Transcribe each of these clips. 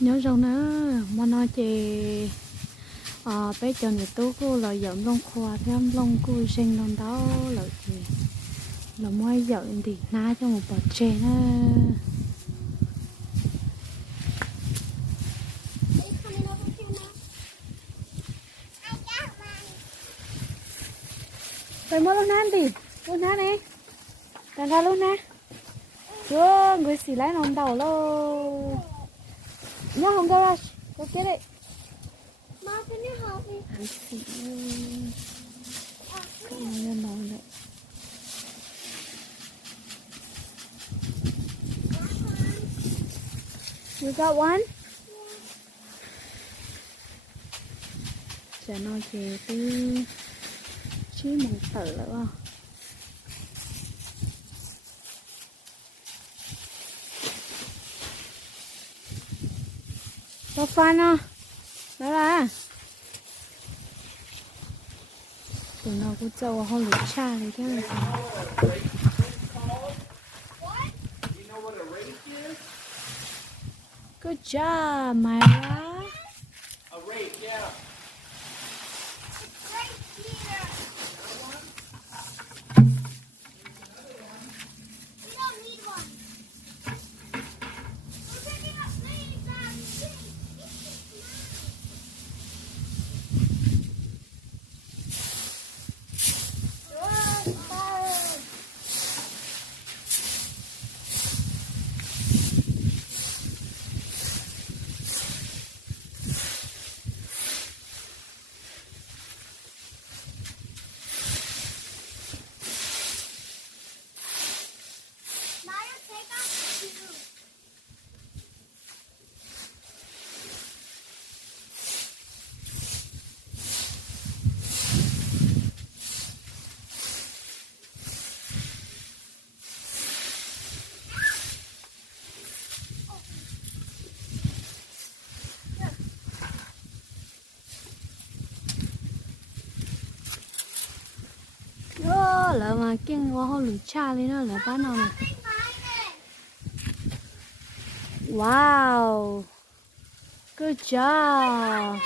nhớ rằng nữa mà nói chị bé cho người tú cô là giận lông khoa thêm lông cô sinh lông đó là chị là mới giận thì ná cho một bọt tre nó rồi mới lúc nãy thì lúc nãy này đang ra lúc nãy chưa người xì lấy nồng đầu luôn nhớ không garage có kia đấy anh xì cái này màu này you got one chả nói về cái chí một tử nữa không có fan không đó là tụi nó cũng trâu không được cha này chứ good job Myra. A rake, yeah. Lỡ mà kiêng quá không được cha lên đó là bán nào này wow good job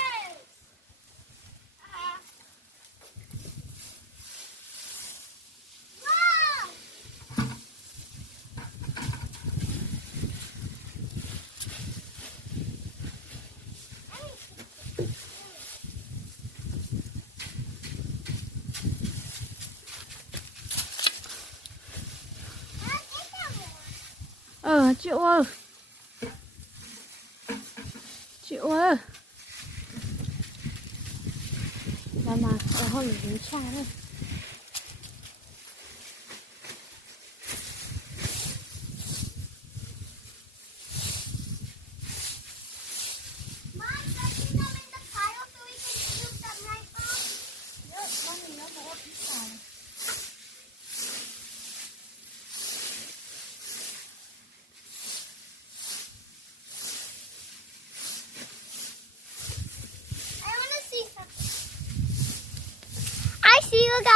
chịu ơi chịu ơi là mà không được cha đây I see you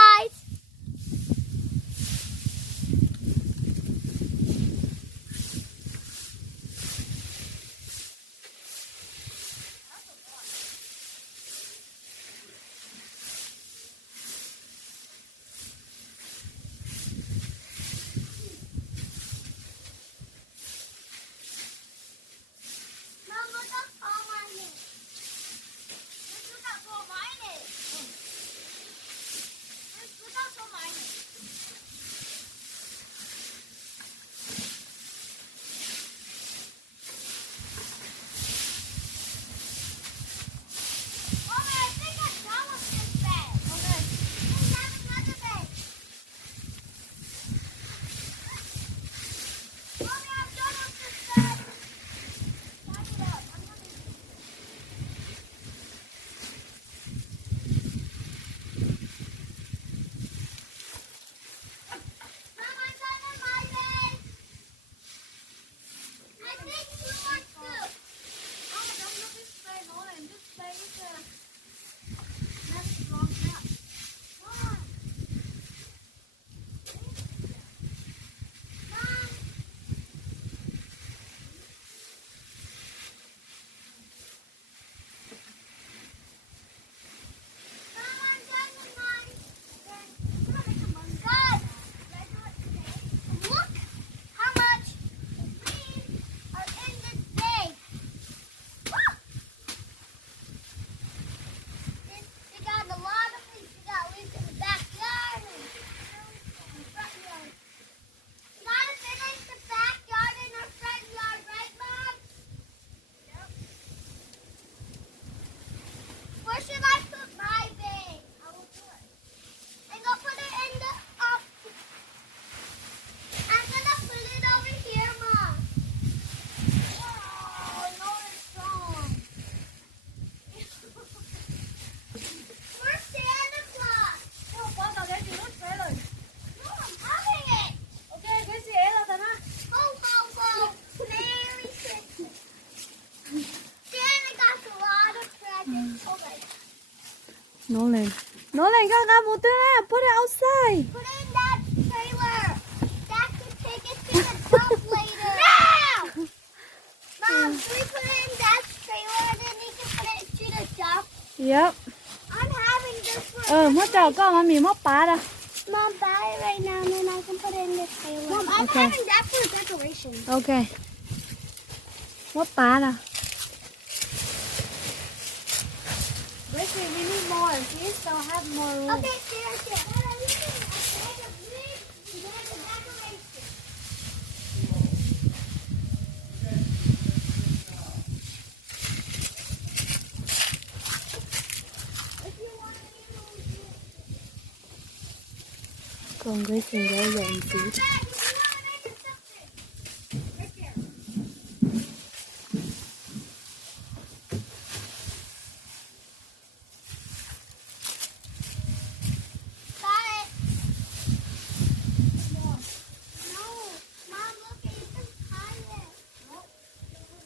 Nolan. Nolan, Gaga, put it outside. Put it in that trailer. Dad can take it to the dump later. No! Mom, can we put it in Dad's trailer and then he can put it to the dump? Yep. I'm having this for Mất chờ con mà mình móc bá ra. Mom, buy it right now and then I can put it in the trailer. Mom, I'm Okay. having that for decoration. Ok. Móc bá ra. Ricky, we need more. We still have more room. Okay, here. What are you doing? A bag of leaves. You have a decoration. If you want to use it. Còn cái chuyện đó dọn xíu. Dad, if you want to make it something. Right there. Got it. No. Mom, look, you can tie it.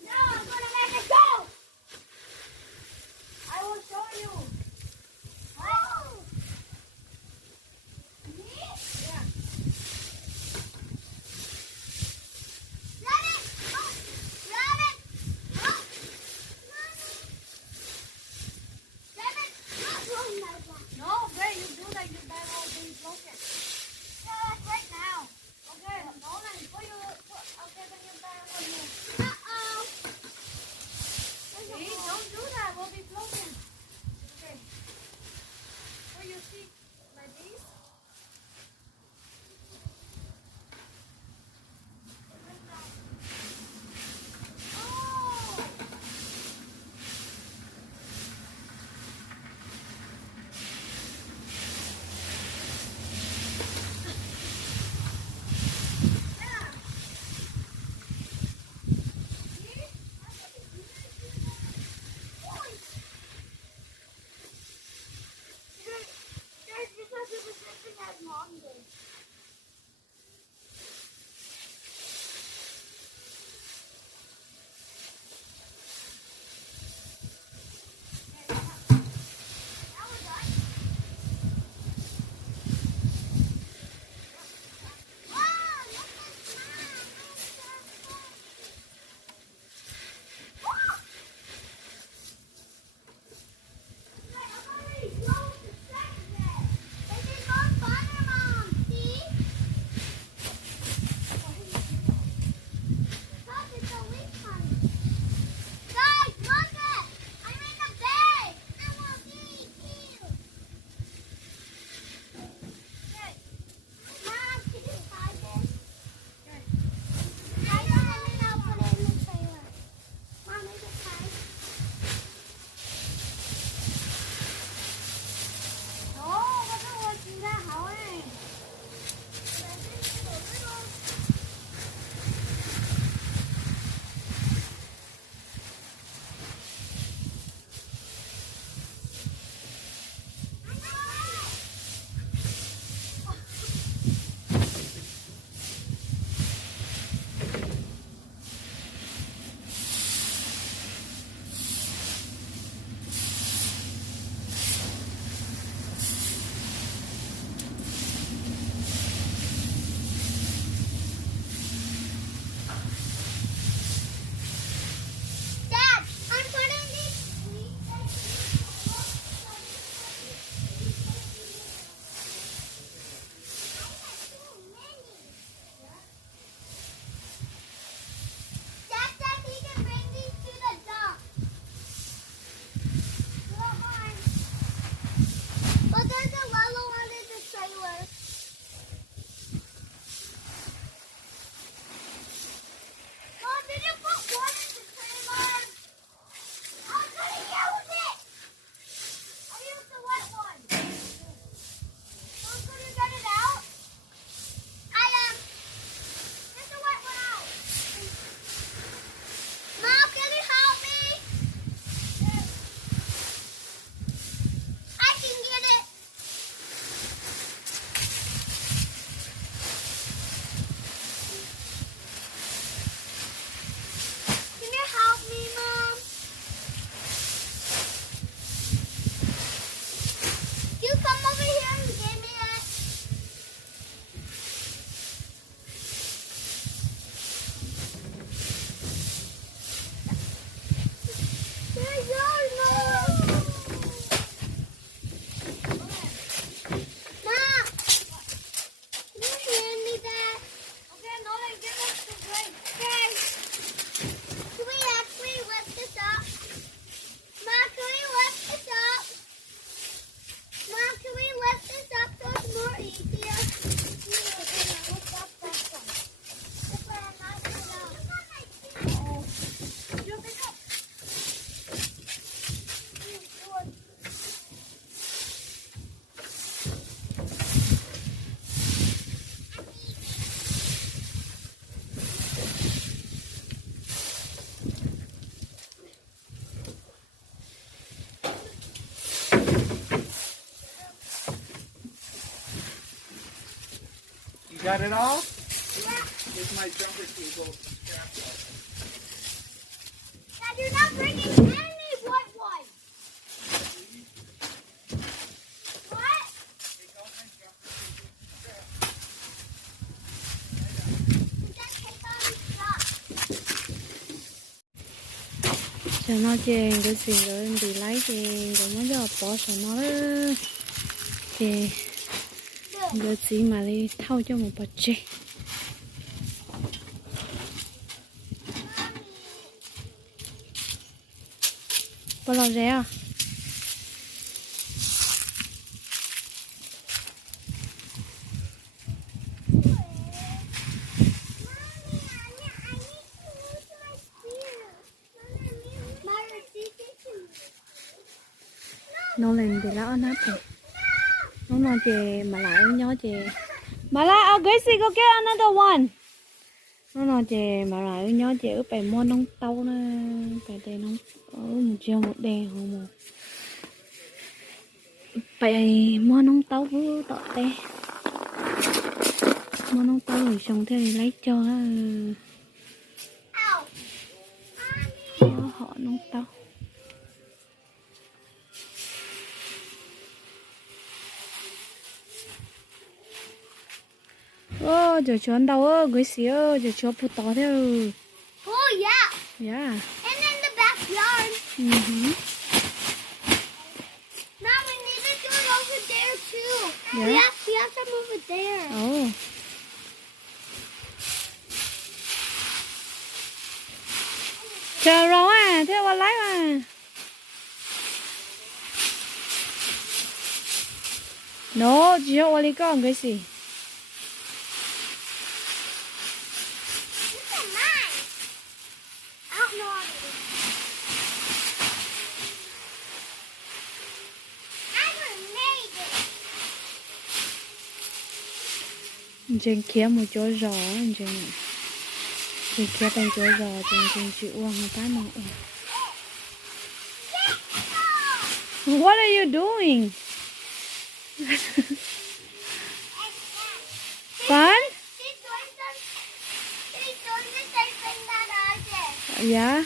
No, I'm going to make it go. I will show you. Oh. Me? Yeah. Got it all? Yeah. Here's my jumper cable. Dad, you're not bringing any white ones. What? Dad, take all these stuff. cho nó chè cái gì rồi đi lấy chè rồi mới giờ bỏ cho nó chè rồi gì mà đi thâu cho một bát chè bao lâu rồi à nó lên thì lão nát rồi nó nói chè mà lại nhó chè mà lại ở cái gì có get another one nó nói chè mà lại nhó chè ở bài mua nông tàu nè bài đây nông ở một chiều một đèn hồ một bài mua nông tàu với tọt đây mua nông tàu rồi xong thế thì lấy cho họ nông tàu giờ cho ăn đâu cái gì giờ cho phụ tỏ theo Oh, yeah. yeah And in the backyard. Mom, we need to do it over there, too. Yeah? We have some over there. oh chờ rồi à theo vào lấy mà no chỉ có đi con cái gì These are mine. I don't know how to do it. I would have made it. trên kia một chỗ giò trên này trên kia bên chỗ giò trên chịu uống người ta nọ what are you doing fun She's doing the same thing that I did. yeah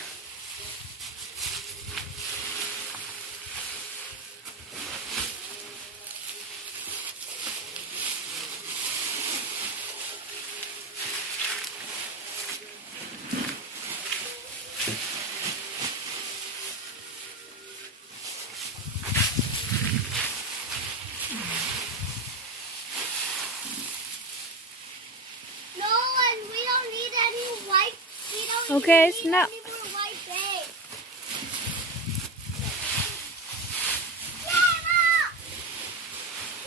No, and we don't need any white. We don't Okay, need it's not- any more white bait. Yay, Mom!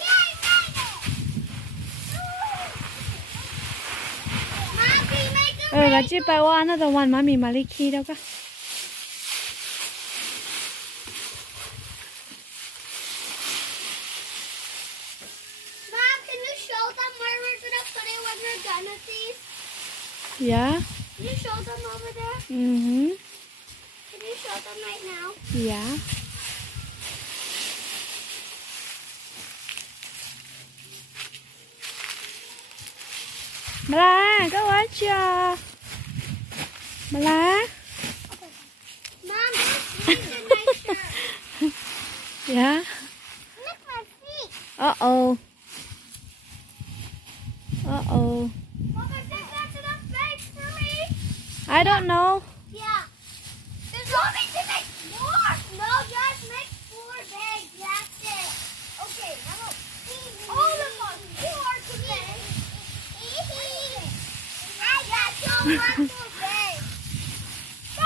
Yay, made it! Mom, can you make it? là chỉ bài qua nó tao mà mình mà đi khi đâu cả Mom, can you show them where we're gonna put it when we're done with these? yeah Can you show them over there? Can you show them right now? yeah mà là có quá chưa mà là Mom, this is a nice shirt. yeah Look my feet. uh-oh uh-oh Mom, I think that's enough space for me. I don't know Yeah. There's only to make more. No, just make 4 bags. That's it. Okay, now all of us 4 today. I got so much more bags. 5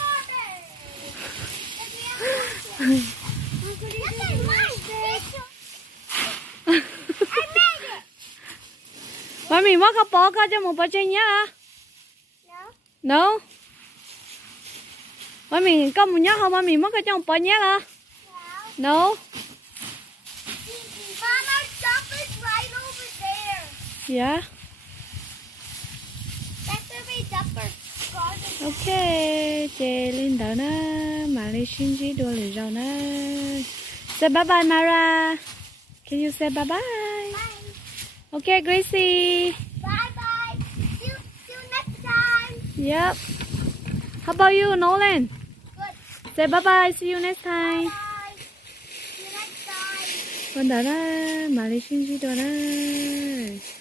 more bags. Look at my bag. I made it. mà mình mất cái bó có cho một bó chanh nhá No. no mà mình có một nhá không mà mình mất cái cho một bó nhá là No. no Mom, our stuff is right over there. yeah That's where we dump our garbage. ok chè lên đó nè mà lên xin chỉ đua lên rồi nè say bye bye Mara can you say bye bye Bye. Okay, Gracie. Bye bye. See you next time. Yep. How about you, Nolan? Good. Say bye bye. See you next time. Bye. See you next time. Con đã đó, mà đi xin gì đó đó.